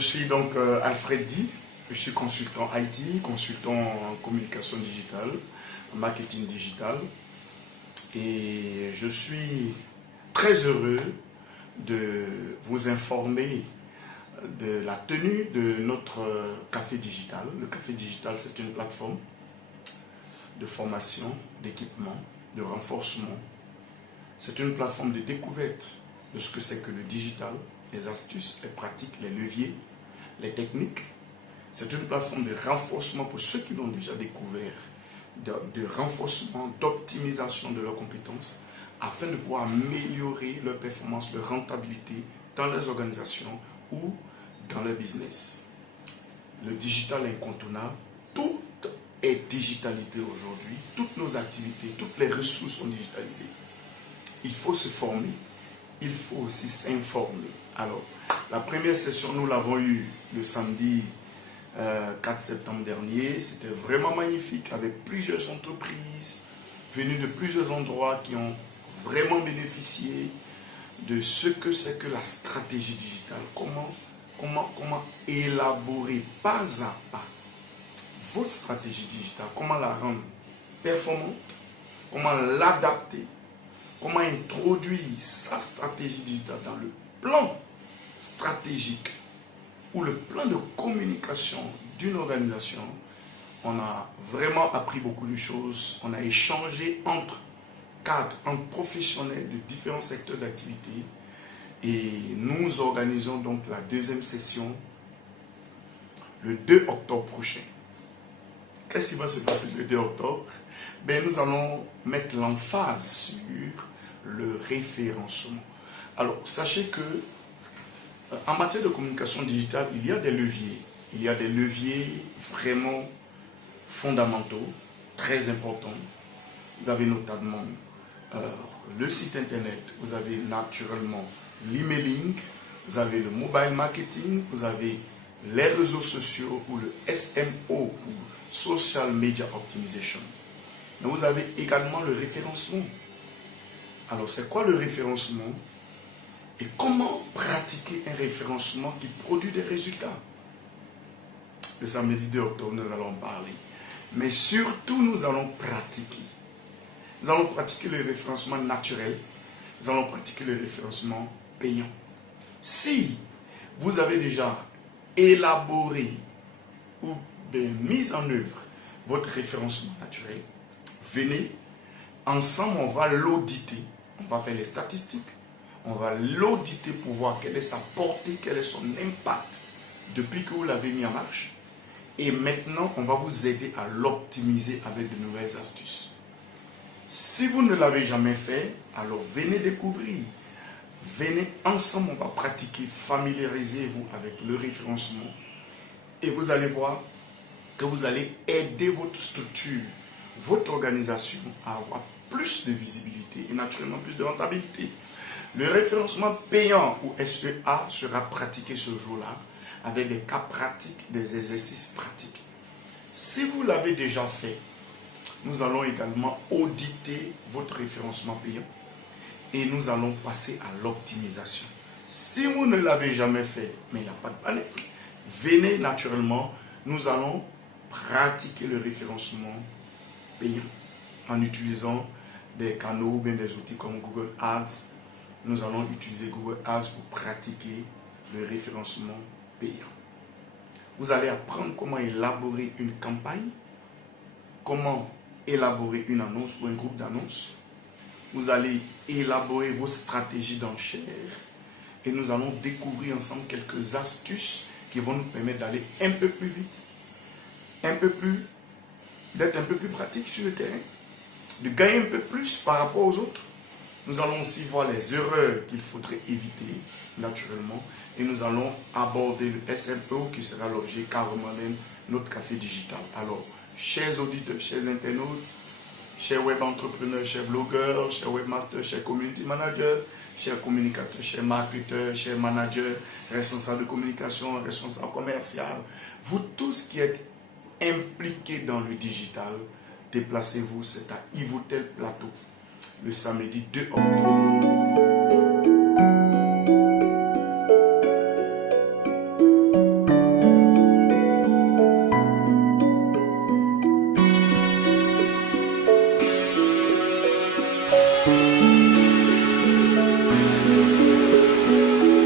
suis donc Alfred Di, je suis consultant IT, consultant en communication digitale, en marketing digital. Et je suis très heureux de vous informer de la tenue de notre café digital. Le café digital, c'est une plateforme de formation, d'équipement, de renforcement. C'est une plateforme de découverte de ce que c'est que le digital, les astuces, les pratiques, les leviers, les techniques. C'est une plateforme de renforcement pour ceux qui l'ont déjà découvert, de renforcement, d'optimisation de leurs compétences, afin de pouvoir améliorer leur performance, leur rentabilité dans les organisations ou dans leur business. Le digital est incontournable. Tout est digitalité aujourd'hui. Toutes nos activités, toutes les ressources sont digitalisées. Il faut se former. Il faut aussi s'informer. Alors, la première session, nous l'avons eue le samedi 4 septembre dernier. C'était vraiment magnifique avec plusieurs entreprises venues de plusieurs endroits qui ont vraiment bénéficié de ce que c'est que la stratégie digitale. Comment élaborer pas à pas votre stratégie digitale, comment la rendre performante, comment l'adapter, comment introduire sa stratégie digitale dans le plan stratégique ou le plan de communication d'une organisation. On a vraiment appris beaucoup de choses. On a échangé entre cadres, entre professionnels de différents secteurs d'activité. Et nous organisons donc la deuxième session le 2 octobre prochain. Qu'est-ce qui va se passer le 2 octobre? Nous allons mettre l'emphase sur le référencement. Alors, sachez que en matière de communication digitale, il y a des leviers. Il y a des leviers vraiment fondamentaux, très importants. Vous avez notamment le site internet, vous avez naturellement l'emailing, vous avez le mobile marketing, vous avez les réseaux sociaux ou le SMO, ou Social Media Optimization. Mais vous avez également le référencement. Alors, c'est quoi le référencement? Et comment pratiquer un référencement qui produit des résultats? Le samedi 2 octobre, nous allons parler. Mais surtout, nous allons pratiquer. Nous allons pratiquer le référencement naturel. Nous allons pratiquer le référencement payant. Si vous avez déjà élaboré ou mis en œuvre votre référencement naturel, venez, ensemble, on va l'auditer. On va faire les statistiques. On va l'auditer pour voir quelle est sa portée, quel est son impact depuis que vous l'avez mis en marche. Et maintenant, on va vous aider à l'optimiser avec de nouvelles astuces. Si vous ne l'avez jamais fait, alors venez découvrir. Venez ensemble, on va pratiquer, familiarisez-vous avec le référencement. Et vous allez voir que vous allez aider votre structure, votre organisation à avoir plus de visibilité et naturellement plus de rentabilité. Le référencement payant ou SEA sera pratiqué ce jour-là avec des cas pratiques, des exercices pratiques. Si vous l'avez déjà fait, nous allons également auditer votre référencement payant et nous allons passer à l'optimisation. Si vous ne l'avez jamais fait, mais il n'y a pas de panique, venez naturellement, nous allons pratiquer le référencement payant en utilisant des canaux ou bien des outils comme Google Ads. Nous allons utiliser Google Ads pour pratiquer le référencement payant. Vous allez apprendre comment élaborer une campagne, comment élaborer une annonce ou un groupe d'annonces. Vous allez élaborer vos stratégies d'enchères et nous allons découvrir ensemble quelques astuces qui vont nous permettre d'aller un peu plus vite, d'être un peu plus pratique sur le terrain, de gagner un peu plus par rapport aux autres. Nous allons aussi voir les erreurs qu'il faudrait éviter naturellement et nous allons aborder le SMO qui sera l'objet carrément de notre café digital. Alors, chers auditeurs, chers internautes, chers web entrepreneurs, chers blogueurs, chers webmasters, chers community managers, chers communicateurs, chers marketeurs, chers managers, responsables de communication, responsables commerciaux, vous tous qui êtes impliqués dans le digital, déplacez-vous, c'est à Yvotel Plateau, le samedi 2 octobre.